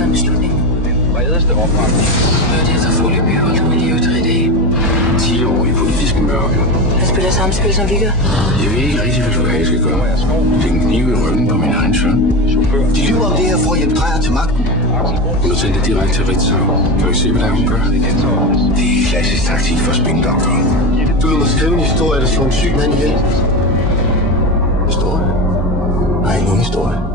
træffer en beslutning. Bredeste opbakning. Mødet efter Fugleby holdt hun i live i 3 dage. 10 år i politisk mørke. Han spiller samme spil som vi gør. Jeg ved ikke rigtig, hvad jeg skal gøre. Det er en kniv i ryggen på min egen søn. De lyver om det her for at hjælpe Drejer til magten. Hun har sendt det direkte til Ritzau. Kan du se, hvad hun gør? Det er klassisk taktik for spindoktoren. Du vil skrive en historie, der slår en syg mand ihjel. Historie? Nej, ikke nogen historie.